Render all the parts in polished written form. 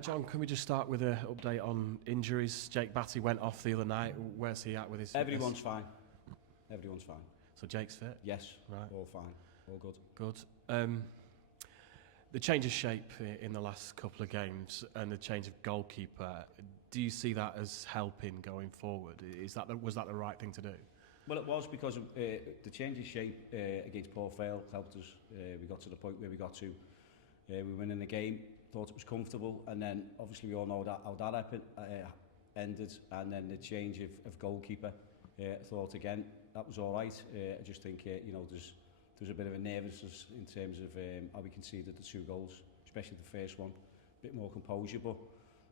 John, can we just start with an update on injuries? Jake Batty went off the other night. Where's he at with his fitness? Everyone's fine. Everyone's fine. So Jake's fit? Yes. Right. All fine. All good. Good. The change of shape in the last couple of games and the change of goalkeeper, do you see that as helping going forward? Was that the right thing to do? Well, it was because the change of shape against Port Vale helped us. We got to the point where we got to. We were winning the game, thought it was comfortable, and then obviously we all know how that ended, and then the change of goalkeeper. Thought again that was all right. I just think there's a bit of a nervousness in terms of how we conceded the 2 goals, especially the first one. A bit more composure, but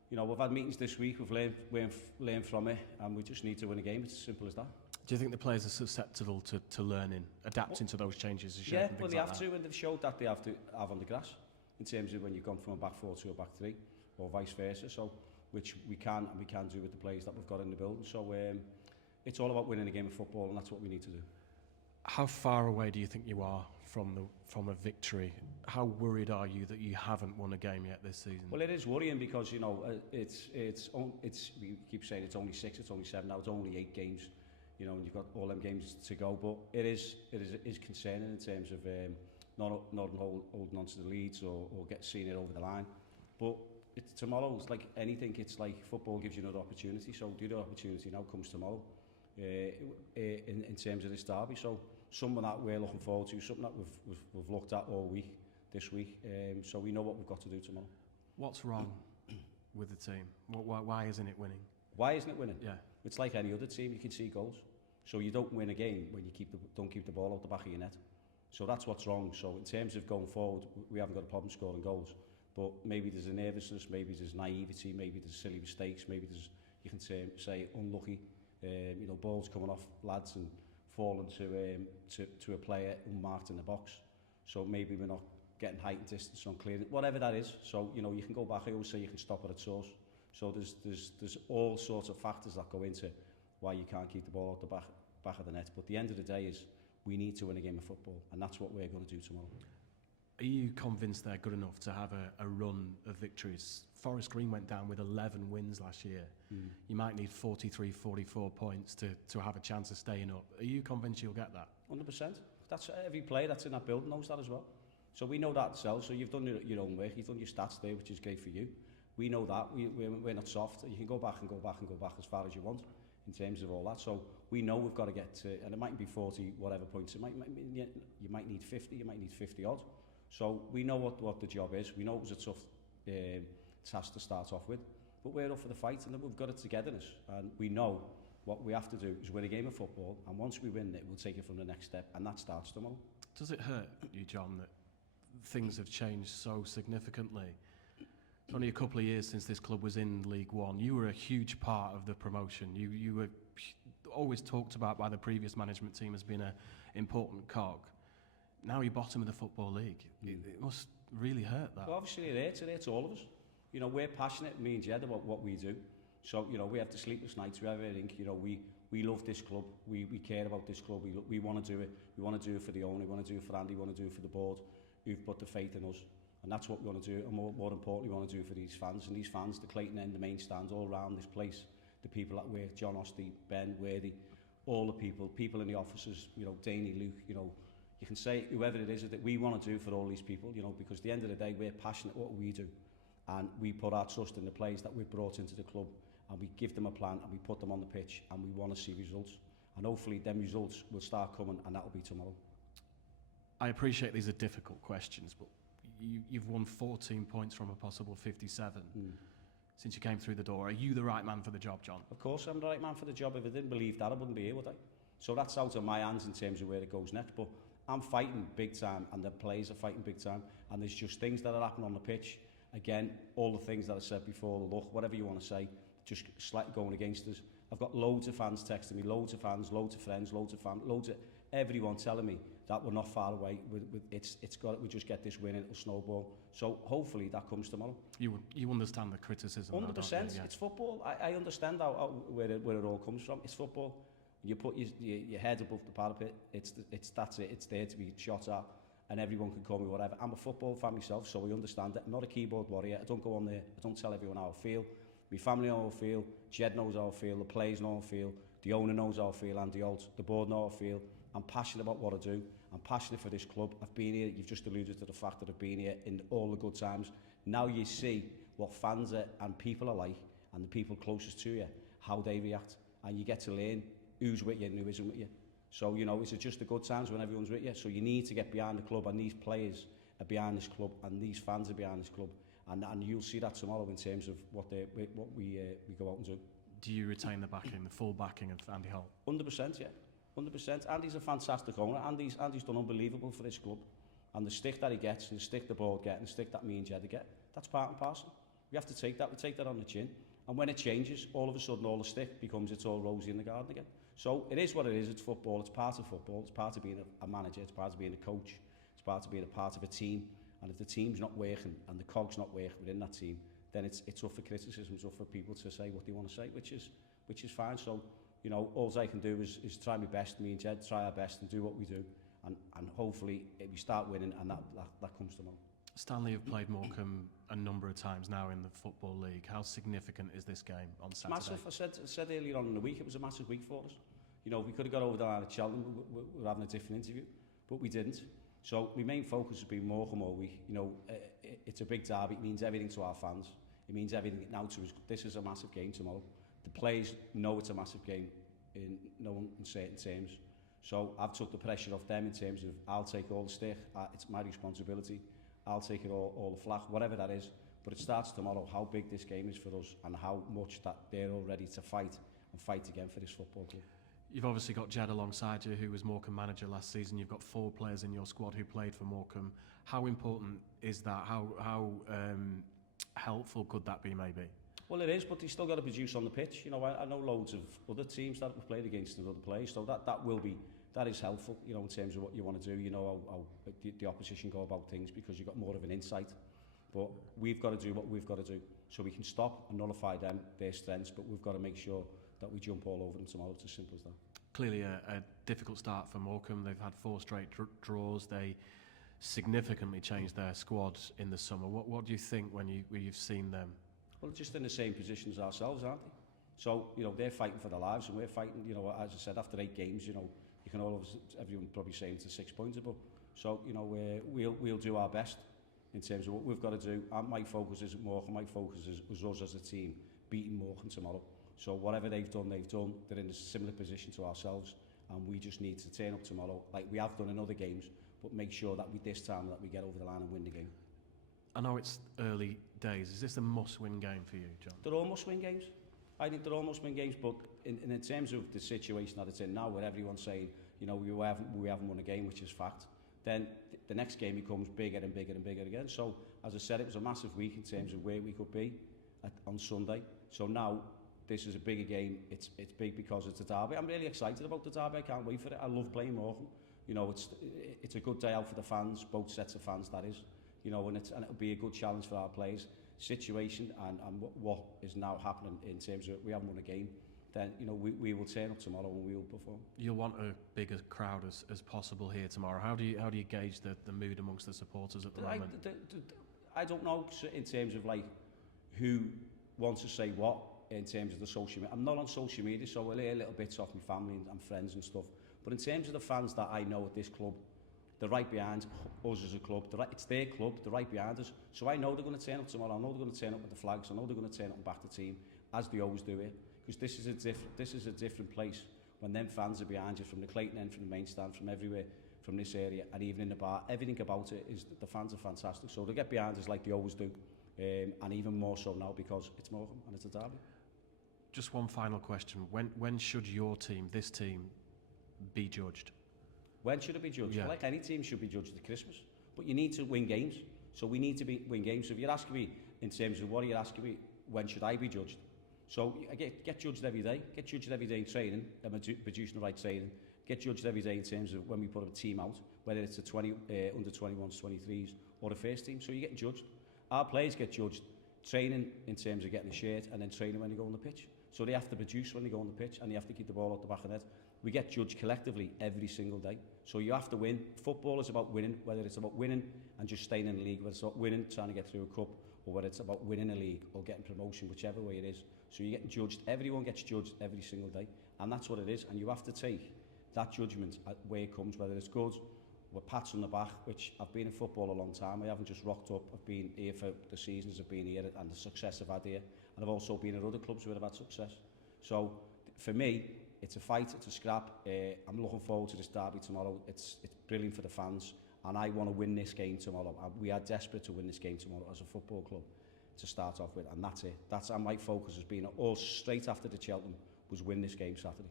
we've had meetings this week. We've learned from it, and we just need to win a game. It's as simple as that. Do you think the players are susceptible to learning, adapting to those changes? Yeah, well they have to, and they've showed that they have to have on the grass in terms of when you've gone from a back 4 to a back 3, or vice versa. So, which we can do with the players that we've got in the building. So it's all about winning a game of football, and that's what we need to do. How far away do you think you are from a victory? How worried are you that you haven't won a game yet this season? Well, it is worrying because it's we keep saying it's only 6, it's only 7 now, it's only 8 games. And you've got all them games to go, but it is concerning in terms of not holding on to the leads or seeing it over the line. But tomorrow's like anything. It's like football gives you another opportunity. So the other opportunity now comes tomorrow in terms of this derby. So something that we're looking forward to, something that we've looked at all week this week. So we know what we've got to do tomorrow. What's wrong with the team? Why isn't it winning? Why isn't it winning? Yeah, it's like any other team. You can see goals. So you don't win a game when you don't keep the ball out the back of your net. So that's what's wrong. So in terms of going forward, we haven't got a problem scoring goals. But maybe there's a nervousness, maybe there's naivety, maybe there's silly mistakes, maybe there's, you can say unlucky. Balls coming off lads and falling to a player unmarked in the box. So maybe we're not getting height and distance on clearing, whatever that is. So you can go back. I always say you can stop it at source. So there's all sorts of factors that go into why you can't keep the ball out the back of the net. But the end of the day is we need to win a game of football, and that's what we're going to do tomorrow. Are you convinced they're good enough to have a run of victories? Forest Green went down with 11 wins last year. You might need 43, 44 points to have a chance of staying up. Are you convinced you'll get that? 100%. That's every player that's in that building knows that as well. So we know that ourselves. So you've done your own work. You've done your stats there, which is great for you. We know that. We're not soft. You can go back and go back and go back as far as you want in terms of all that. So we know we've got to get to, and it might be 40 whatever points. You might need 50. You might need 50 odd. So we know what the job is. We know it was a tough task to start off with, but we're up for the fight, and then we've got a togetherness, and we know what we have to do is win a game of football, and once we win it, we'll take it from the next step, and that starts tomorrow. Does it hurt you, John, that things have changed so significantly? It's only a couple of years since this club was in League One. You were a huge part of the promotion. You were always talked about by the previous management team as being an important cog. Now you're bottom of the Football League. It must really hurt that. Well, obviously it hurts all of us. We're passionate, me and Jed, about what we do. So, we have the sleepless nights, we have everything. We love this club, we care about this club, we want to do it. We want to do it for the owner, we want to do it for Andy, we want to do it for the board, who've put the faith in us. And that's what we want to do, and more importantly, we want to do it for these fans. And these fans, the Clayton End, the main stands all around this place, the people that work, John Osty, Ben, Worthy, all the people in the offices, Danny, Luke, you can say whoever it is that we want to do for all these people, because at the end of the day, we're passionate what we do. And we put our trust in the players that we've brought into the club, and we give them a plan, and we put them on the pitch, and we want to see results. And hopefully them results will start coming, and that'll be tomorrow. I appreciate these are difficult questions, but you've won 14 points from a possible 57 since you came through the door. Are you the right man for the job, John? Of course I'm the right man for the job. If I didn't believe that, I wouldn't be here, would I? So that's out of my hands in terms of where it goes next. But I'm fighting big time, and the players are fighting big time, and there's just things that are happening on the pitch. Again, all the things that I said before, look, whatever you want to say, just going against us. I've got loads of fans texting me, loads of fans, loads of friends, loads of family, loads of everyone telling me that we're not far away. We just get this win, it'll snowball. So hopefully that comes tomorrow. You understand the criticism. 100%. Yeah. It's football. I understand where it all comes from. It's football. You put your head above the parapet. That's it. It's there to be shot at, and everyone can call me whatever. I'm a football fan myself, so I understand it. I'm not a keyboard warrior. I don't go on there. I don't tell everyone how I feel. My family know how I feel. Jed knows how I feel. The players know how I feel. The owner knows how I feel. And the board know how I feel. I'm passionate about what I do. I'm passionate for this club. I've been here. You've just alluded to the fact that I've been here in all the good times. Now you see what fans are and people are like, and the people closest to you, how they react. And you get to learn who's with you and who isn't with you. So, you know, it's just the good times when everyone's with you. So you need to get behind the club, and these players are behind this club, and these fans are behind this club. And you'll see that tomorrow in terms of what we go out and do. Do you retain the backing, the full backing of Andy Holt? 100%, yeah. 100%. Andy's a fantastic owner. Andy's done unbelievable for this club. And the stick that he gets, and the stick the board get, and the stick that me and Jed get, that's part and parcel. We have to take that. We take that on the chin. And when it changes, all of a sudden all the stick becomes it's all rosy in the garden again. So it is what it is. It's football. It's part of football. It's part of being a manager. It's part of being a coach. It's part of being a part of a team. And if the team's not working and the cog's not working within that team, then it's up for criticism. It's up for people to say what they want to say, which is fine. So, you know, all I can do is try my best. Me and Jed try our best and do what we do. And hopefully we start winning, and that comes tomorrow. Stanley have played Morecambe a number of times now in the Football League. How significant is this game on Saturday? Massive. I said earlier on in the week, it was a massive week for us. You know, we could have got over the line at Cheltenham. We're having a different interview, but we didn't. So my main focus has been Morecambe all week. You know, it's a big derby. It means everything to our fans. It means everything now to us. This is a massive game tomorrow. The players know it's a massive game in no uncertain terms. So I've took the pressure off them in terms of I'll take all the stick. It's my responsibility. I'll take it all the flack, whatever that is. But it starts tomorrow, how big this game is for us and how much that they're all ready to fight and fight again for this football club. You've obviously got Jed alongside you, who was Morecambe manager last season. You've got 4 players in your squad who played for Morecambe. How important is that? How helpful could that be, maybe? Well, it is, but they still got to produce on the pitch. You know, I know loads of other teams that we've played against and other players, so that is helpful, you know, in terms of what you want to do. You know how the opposition go about things because you've got more of an insight. But we've got to do what we've got to do. So we can stop and nullify them, their strengths, but we've got to make sure that we jump all over them tomorrow. It's as simple as that. Clearly a difficult start for Morecambe. They've had 4 straight draws. They significantly changed their squad in the summer. What do you think when you've seen them? Well, just in the same position as ourselves, aren't they? So, you know, they're fighting for their lives and we're fighting, you know, as I said, after 8 games, you know, you can everyone probably say it's a 6-pointer, but so, you know, we'll do our best in terms of what we've got to do. And my focus isn't Morecambe, my focus is us as a team beating Morecambe tomorrow. So whatever they've done. They're in a similar position to ourselves, and we just need to turn up tomorrow like we have done in other games, but make sure that this time that we get over the line and win the game. I know it's early days. Is this a must-win game for you, John? They're all must-win games. I think they're all must-win games, but in terms of the situation that it's in now, where everyone's saying, you know, we haven't won a game, which is fact, then the next game becomes bigger and bigger and bigger again. So, as I said, it was a massive week in terms of where we could be on Sunday. So now, this is a bigger game. It's big because it's a derby. I'm really excited about the derby. I can't wait for it. I love playing Morecambe. You know, it's a good day out for the fans, both sets of fans, that is. You know, and it'll be a good challenge for our players. Situation and what is now happening in terms of we haven't won a game, then, you know, we will turn up tomorrow and we will perform. You'll want a bigger crowd as possible here tomorrow. How do you gauge the mood amongst the supporters at the moment? I don't know in terms of like who wants to say what in terms of the social media. I'm not on social media, so I'll hear little bits off my family and friends and stuff. But in terms of the fans that I know at this club, they're right behind us as a club. It's their club. They're right behind us. So I know they're going to turn up tomorrow. I know they're going to turn up with the flags. I know they're going to turn up and back the team, as they always do it. Because this is a different place when them fans are behind you from the Clayton end, from the main stand, from everywhere, from this area, and even in the bar. Everything about it is the fans are fantastic. So they get behind us like they always do, and even more so now because it's Morecambe and it's a derby. Just one final question: When should your team, this team, be judged? When should it be judged? Yeah. Like any team should be judged at Christmas. But you need to win games. So we need to win games. So if you're asking me in terms of what you're asking me, when should I be judged? So I get judged every day. Get judged every day in training. I'm producing the right training. Get judged every day in terms of when we put a team out, whether it's a under 21s, 23s, or a first team. So you're getting judged. Our players get judged training in terms of getting a shirt and then training when they go on the pitch. So they have to produce when they go on the pitch and they have to keep the ball out the back of the net. we get judged collectively every single day. So you have to win. Football is about winning, whether it's about winning and just staying in the league, whether it's about winning, trying to get through a cup, or whether it's about winning a league or getting promotion, whichever way it is. So you're getting judged. Everyone gets judged every single day, and that's what it is. And you have to take that judgment where it comes, whether it's good, with pats on the back, which I've been in football a long time. I haven't just rocked up. I've been here for the seasons I've been here and the success I've had here. And I've also been at other clubs where I've had success. So for me, it's a fight, it's a scrap. I'm looking forward to this derby tomorrow. It's brilliant for the fans, and I want to win this game tomorrow. We are desperate to win this game tomorrow as a football club to start off with, and that's it. And my focus has been all straight after the Cheltenham was win this game Saturday.